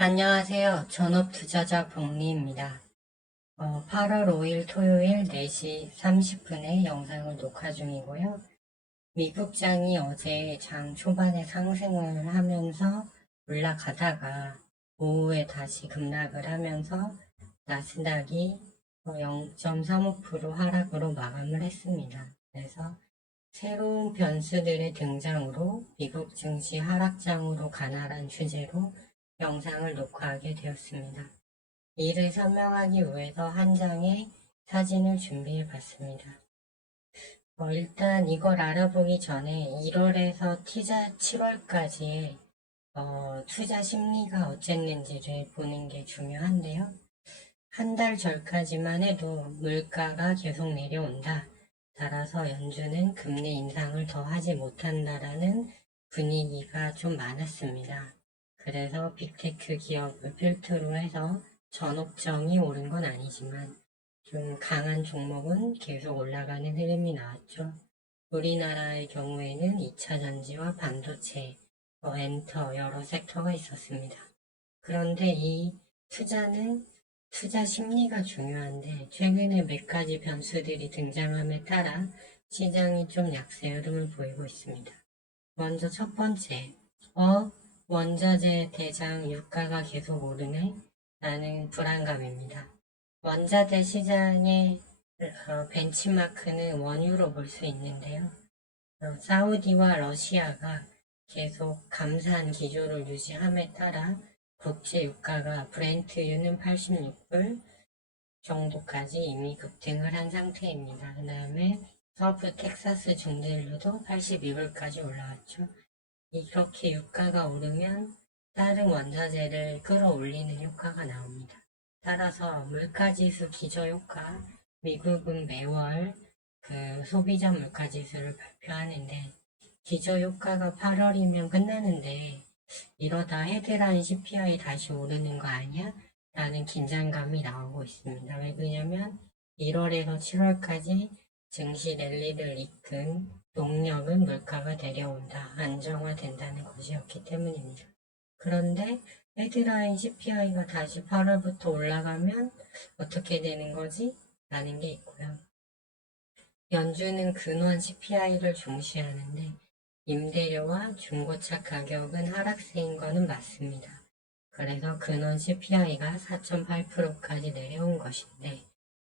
안녕하세요. 전업투자자 복리입니다. 8월 5일 토요일 4시 30분에 영상을 녹화 중이고요. 미국장이 어제 장 초반에 상승을 하면서 올라가다가 오후에 다시 급락을 하면서 나스닥이 0.35% 하락으로 마감을 했습니다. 그래서 새로운 변수들의 등장으로 미국 증시 하락장으로 가나란 주제로 영상을 녹화하게 되었습니다. 이를 설명하기 위해서 한 장의 사진을 준비해 봤습니다. 일단 이걸 알아보기 전에 1월에서 7월까지의 투자 심리가 어쨌는지를 보는 게 중요한데요. 한 달 전까지만 해도 물가가 계속 내려온다. 따라서 연준은 금리 인상을 더 하지 못한다라는 분위기가 좀 많았습니다. 그래서 빅테크 기업을 필두로 해서 전업종이 오른 건 아니지만 좀 강한 종목은 계속 올라가는 흐름이 나왔죠. 우리나라의 경우에는 2차 전지와 반도체, 엔터 여러 섹터가 있었습니다. 그런데 이 투자 심리가 중요한데 최근에 몇 가지 변수들이 등장함에 따라 시장이 좀 약세 흐름을 보이고 있습니다. 먼저 첫 번째, 원자재 대장 유가가 계속 오르네? 라는 불안감입니다. 원자재 시장의 벤치마크는 원유로 볼 수 있는데요. 사우디와 러시아가 계속 감산 기조를 유지함에 따라 국제 유가가 브렌트유는 86불 정도까지 이미 급등을 한 상태입니다. 그 다음에 서부 텍사스 중진유도 82불까지 올라왔죠. 이렇게 유가가 오르면 다른 원자재를 끌어올리는 효과가 나옵니다. 따라서 물가지수 기저효과, 미국은 매월 소비자 물가지수를 발표하는데 기저효과가 8월이면 끝나는데 이러다 헤드라인 CPI 다시 오르는 거 아니야? 라는 긴장감이 나오고 있습니다. 왜냐면 1월에서 7월까지 증시 랠리를 이끈 동력은 물가가 내려온다, 안정화된다는 것이었기 때문입니다. 그런데 헤드라인 CPI가 다시 8월부터 올라가면 어떻게 되는 거지? 라는 게 있고요. 연준은 근원 CPI를 중시하는데 임대료와 중고차 가격은 하락세인 거는 맞습니다. 그래서 근원 CPI가 4.8%까지 내려온 것인데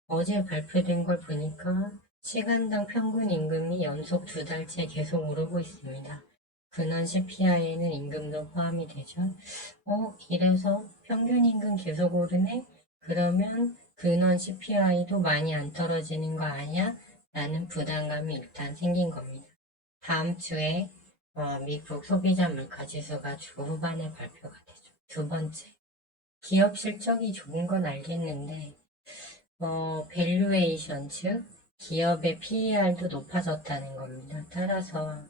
어제 발표된 걸 보니까 시간당 평균 임금이 연속 2달째 계속 오르고 있습니다. 근원 CPI에는 임금도 포함이 되죠. 이래서 평균 임금 계속 오르네? 그러면 근원 CPI도 많이 안 떨어지는 거 아니야? 라는 부담감이 일단 생긴 겁니다. 다음 주에 미국 소비자 물가 지수가 주 후반에 발표가 되죠. 두 번째, 기업 실적이 좋은 건 알겠는데 밸류에이션 즉 기업의 PER도 높아졌다는 겁니다. 따라서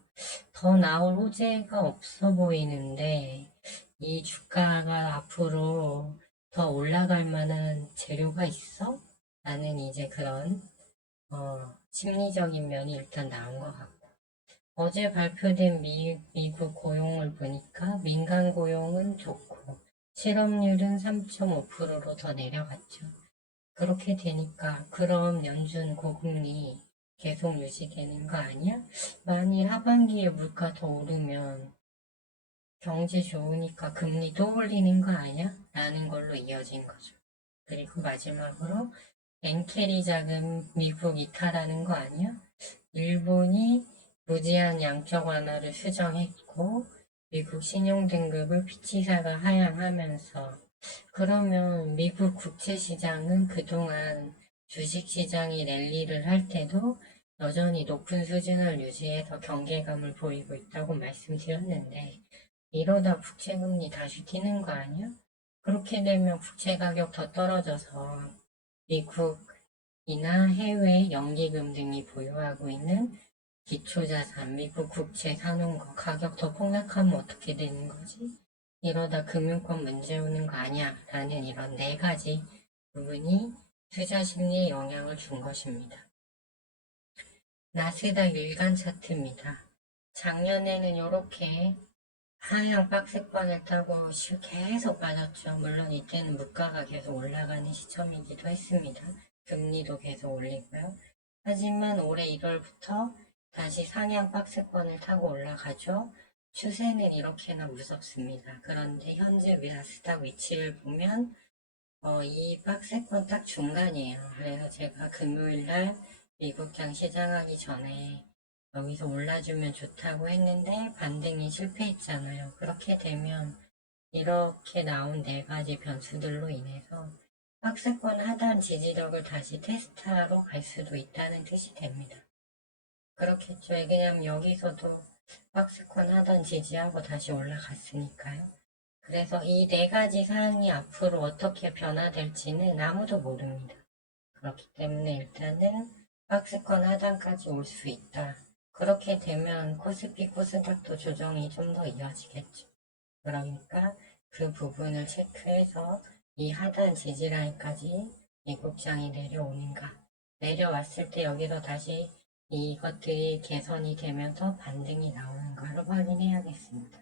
더 나올 호재가 없어 보이는데 이 주가가 앞으로 더 올라갈 만한 재료가 있어? 라는 이제 그런 심리적인 면이 일단 나온 것 같고 어제 발표된 미국 고용을 보니까 민간 고용은 좋고 실업률은 3.5%로 더 내려갔죠. 그렇게 되니까 그럼 연준 고금리 계속 유지되는 거 아니야? 만일 하반기에 물가 더 오르면 경제 좋으니까 금리 또 올리는 거 아니야? 라는 걸로 이어진 거죠. 그리고 마지막으로 엔캐리 자금 미국 이탈하는 거 아니야? 일본이 무제한 양적 완화를 수정했고 미국 신용등급을 피치사가 하향하면서 그러면 미국 국채시장은 그동안 주식시장이 랠리를 할 때도 여전히 높은 수준을 유지해서 경계감을 보이고 있다고 말씀드렸는데 이러다 국채금리 다시 튀는 거 아니야? 그렇게 되면 국채 가격 더 떨어져서 미국이나 해외 연기금 등이 보유하고 있는 기초자산, 미국 국채 사놓은 거 가격 더 폭락하면 어떻게 되는 거지? 이러다 금융권 문제 오는 거 아니야? 라는 이런 네 가지 부분이 투자 심리에 영향을 준 것입니다. 나스닥 일간 차트입니다. 작년에는 이렇게 하향 박스권을 타고 계속 빠졌죠. 물론 이때는 물가가 계속 올라가는 시점이기도 했습니다. 금리도 계속 올리고요. 하지만 올해 1월부터 다시 상향 박스권을 타고 올라가죠. 추세는 이렇게나 무섭습니다. 그런데 현재 나스닥 위치를 보면 이 박스권 딱 중간이에요. 그래서 제가 금요일날 미국장 시장하기 전에 여기서 올라주면 좋다고 했는데 반등이 실패했잖아요. 그렇게 되면 이렇게 나온 네 가지 변수들로 인해서 박스권 하단 지지력을 다시 테스트하러 갈 수도 있다는 뜻이 됩니다. 그렇겠죠. 왜냐면 여기서도 박스권 하단 지지하고 다시 올라갔으니까요. 그래서 이 네 가지 사항이 앞으로 어떻게 변화될지는 아무도 모릅니다. 그렇기 때문에 일단은 박스권 하단까지 올 수 있다. 그렇게 되면 코스피 코스닥도 조정이 좀 더 이어지겠죠. 그러니까 그 부분을 체크해서 이 하단 지지라인까지 미국장이 내려오는가. 내려왔을 때 여기서 다시 이것들이 개선이 되면서 반등이 나오는가를 확인해야겠습니다.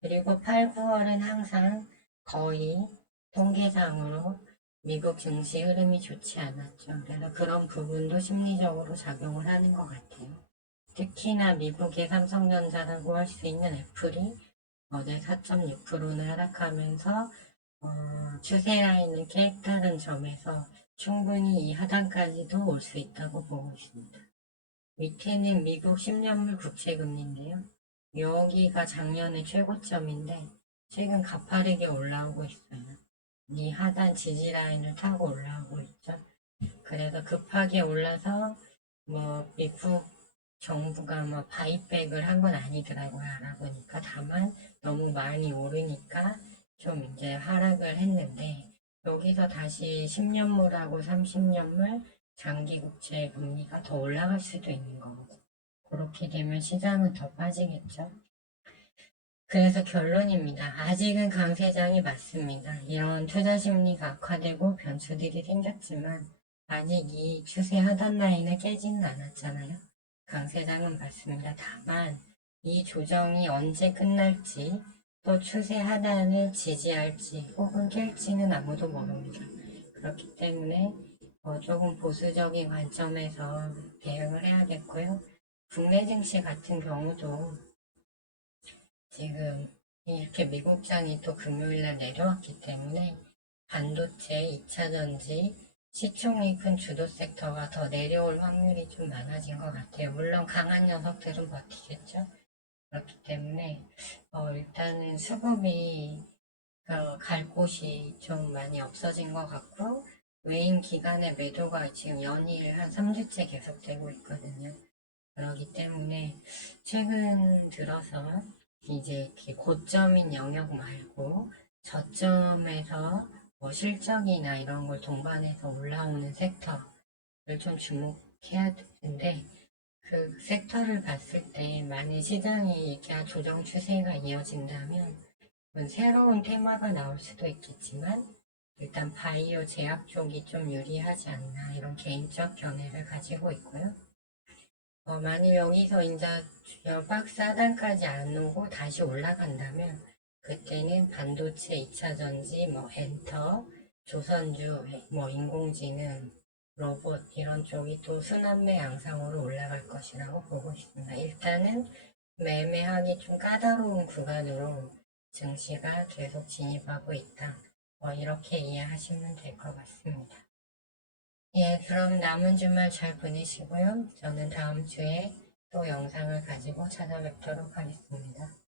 그리고 8, 9월은 항상 거의 통계상으로 미국 증시 흐름이 좋지 않았죠. 그래서 그런 부분도 심리적으로 작용을 하는 것 같아요. 특히나 미국의 삼성전자라고 할 수 있는 애플이 어제 4.6%는 하락하면서 추세 라인을 깨달은 점에서 충분히 이 하단까지도 올 수 있다고 보고 있습니다. 밑에는 미국 10년물 국채금리인데요. 여기가 작년의 최고점인데 최근 가파르게 올라오고 있어요. 이 하단 지지 라인을 타고 올라오고 있죠. 그래서 급하게 올라서 미국 정부가 바이백을 한 건 아니더라고요. 알아보니까. 다만 너무 많이 오르니까 좀 이제 하락을 했는데 여기서 다시 10년물하고 30년물 장기 국채 금리가 더 올라갈 수도 있는 거고 그렇게 되면 시장은 더 빠지겠죠. 그래서 결론입니다. 아직은 강세장이 맞습니다. 이런 투자 심리가 악화되고 변수들이 생겼지만 아직 이 추세 하단 라인을 깨지는 않았잖아요. 강세장은 맞습니다. 다만 이 조정이 언제 끝날지 또 추세 하단을 지지할지 혹은 깰지는 아무도 모릅니다. 그렇기 때문에 조금 보수적인 관점에서 대응을 해야겠고요. 국내 증시 같은 경우도 지금 이렇게 미국장이 또 금요일날 내려왔기 때문에 반도체, 2차전지, 시총이 큰 주도 섹터가 더 내려올 확률이 좀 많아진 것 같아요. 물론 강한 녀석들은 버티겠죠. 그렇기 때문에 일단은 수급이 갈 곳이 좀 많이 없어진 것 같고 외인 기관의 매도가 지금 연일 한 3주째 계속되고 있거든요. 그렇기 때문에 최근 들어서 이제 고점인 영역 말고 저점에서 실적이나 이런 걸 동반해서 올라오는 섹터를 좀 주목해야 되는데 그 섹터를 봤을 때 만약 시장이 이렇게 조정 추세가 이어진다면 새로운 테마가 나올 수도 있겠지만 일단 바이오 제약 쪽이 좀 유리하지 않나 이런 개인적 견해를 가지고 있고요. 만약 여기서 이제 박스 하단까지 안 오고 다시 올라간다면 그때는 반도체, 2차전지, 엔터, 조선주, 인공지능, 로봇 이런 쪽이 또 순환매 양상으로 올라갈 것이라고 보고 있습니다. 일단은 매매하기 좀 까다로운 구간으로 증시가 계속 진입하고 있다. 이렇게 이해하시면 될 것 같습니다. 예, 그럼 남은 주말 잘 보내시고요. 저는 다음 주에 또 영상을 가지고 찾아뵙도록 하겠습니다.